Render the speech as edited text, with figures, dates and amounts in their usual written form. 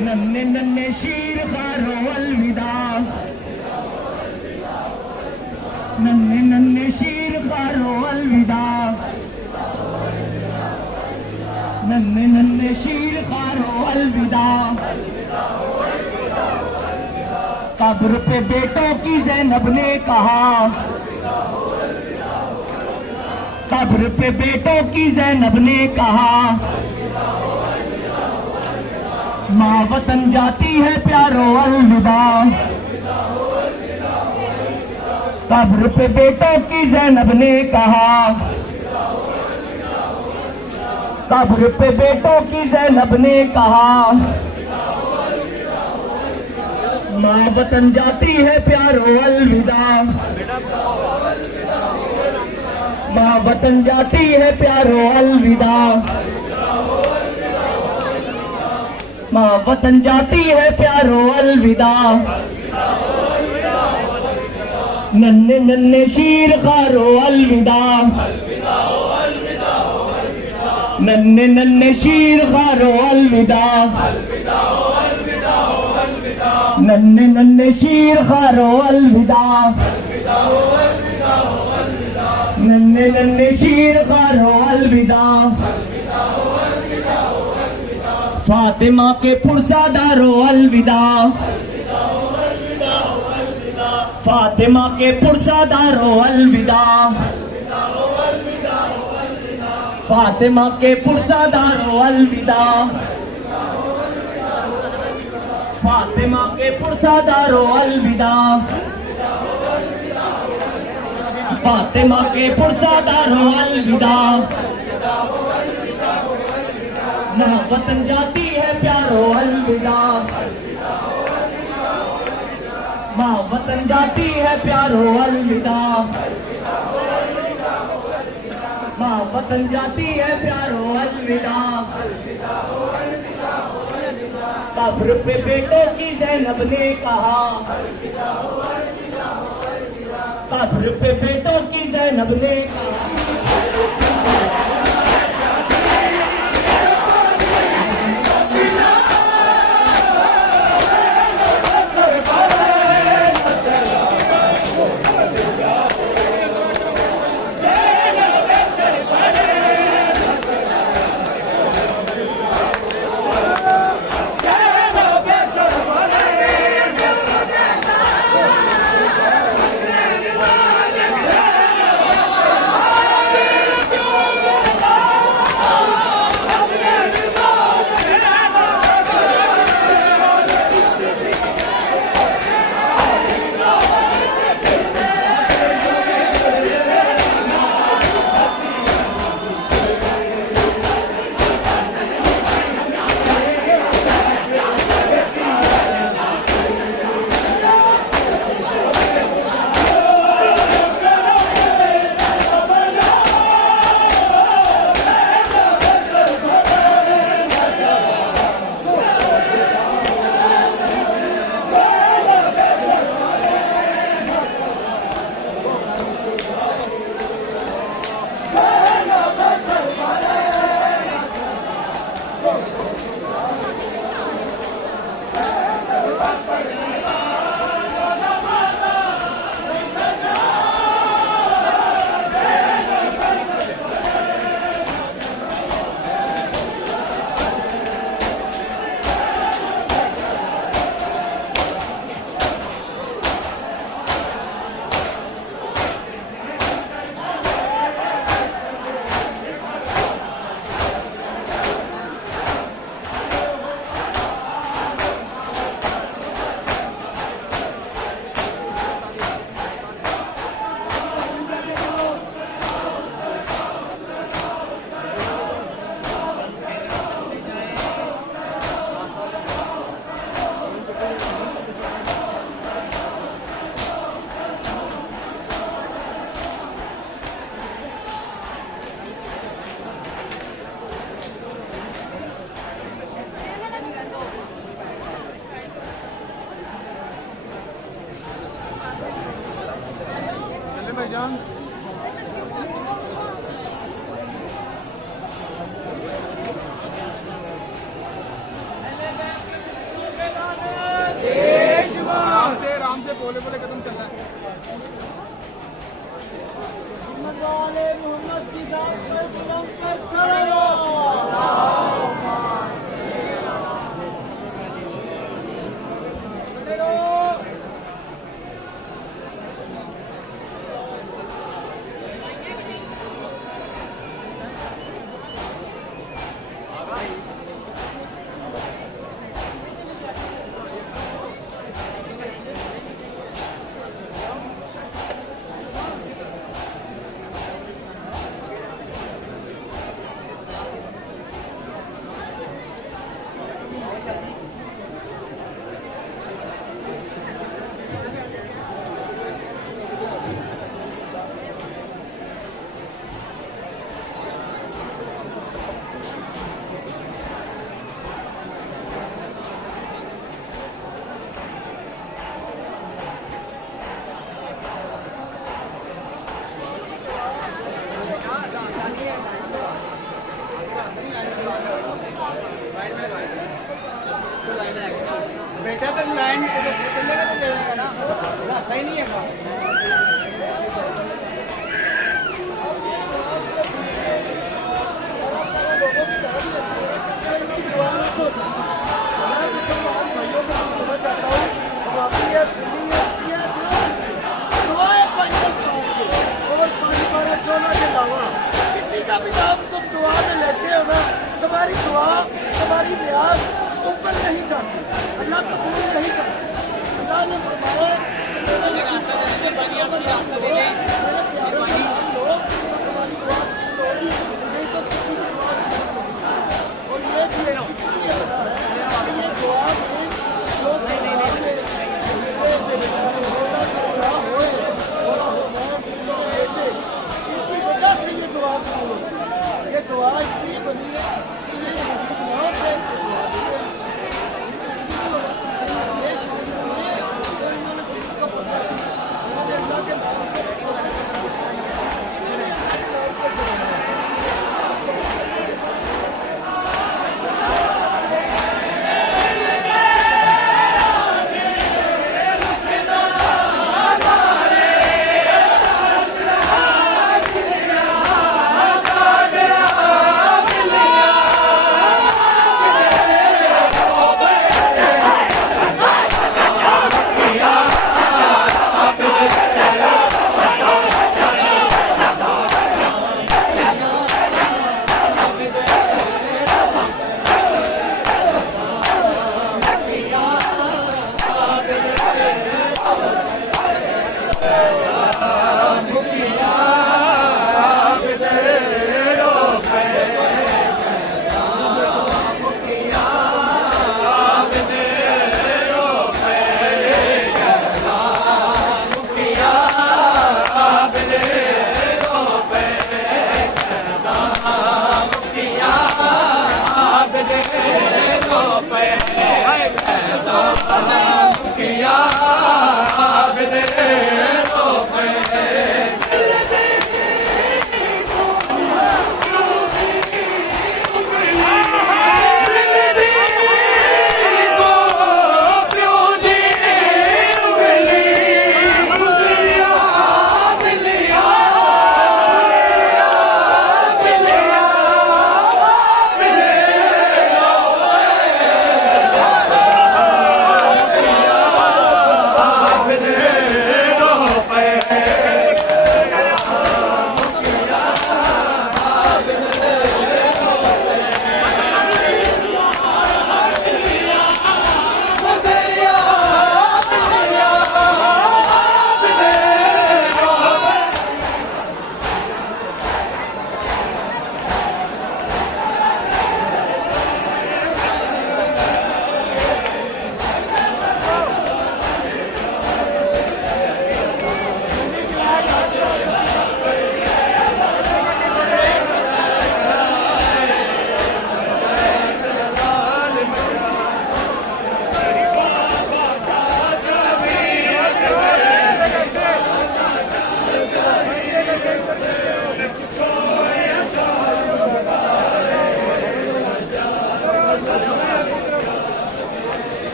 नन्हे नन्हे शीर खारो अलविदा, नन्हे नन्हे शीर खारो अलविदा, नन्हे नन्हे शीर खारो अलविदा। कब्र पे बेटों की ज़ैनब ने कहा, कब्र पे बेटों की ज़ैनब ने कहा, माँ वतन जाती है प्यारो अलविदा। कब्र पे बेटों की ज़ैनब ने कहा, कब्र पे बेटों की ज़ैनब ने कहा, माँ वतन जाती है प्यारो अलविदा। माँ वतन जाती है प्यारो अलविदा, माँ वतन जाती है प्यारो अलविदा। नन्हे नन्हे शीर खारो अलविदा, नन्हे नन्हे शीर खारो अलविदा, नन्हे नन्हे शीर खारो अलविदा, नन्हे नन्हे शीर खारो अलविदा। फातिमा के पुरसादारो अलविदा, फातिमा के पुरसादारो अलविदा, फातिमा के पुरसादारो अलविदा, फातिमा के पुरसादारो अलविदा, फातिमा के पुरसादारो अलविदा। माँ वतन जाती है प्यारो अलविदा, माँ वतन जाती है प्यारो अलविदा, माँ वतन जाती है प्यारो अलविदा। कब्र पे बेटों की ज़ैनब ने कहा, कब्र पे बेटों की ज़ैनब ने कहा, भाईजान। आराम से बोले बोले कदम चल रहा है। मोहम्मद की जान पर कदम पर बेटा तो लाइन चलेगा तो लेगा ना, सही नहीं है का। किसी का भी नाम तुम दुआ में लेते हो ना, तुम्हारी दुआ तुम्हारी न्याज ऊपर नहीं जाती, अल्लाह कबूल नहीं करता। अल्लाह ने फरमाया तुम्हारी दुआ कबूल होगी, नहीं तो किसी की दुआ नहीं होगी। और ये इसलिए बना है कि ये दुआ में जो इनकी वजह से ये दुआ कबूल होती है। ये दुआ इसलिए बनी है कि ये मुसलमान से किया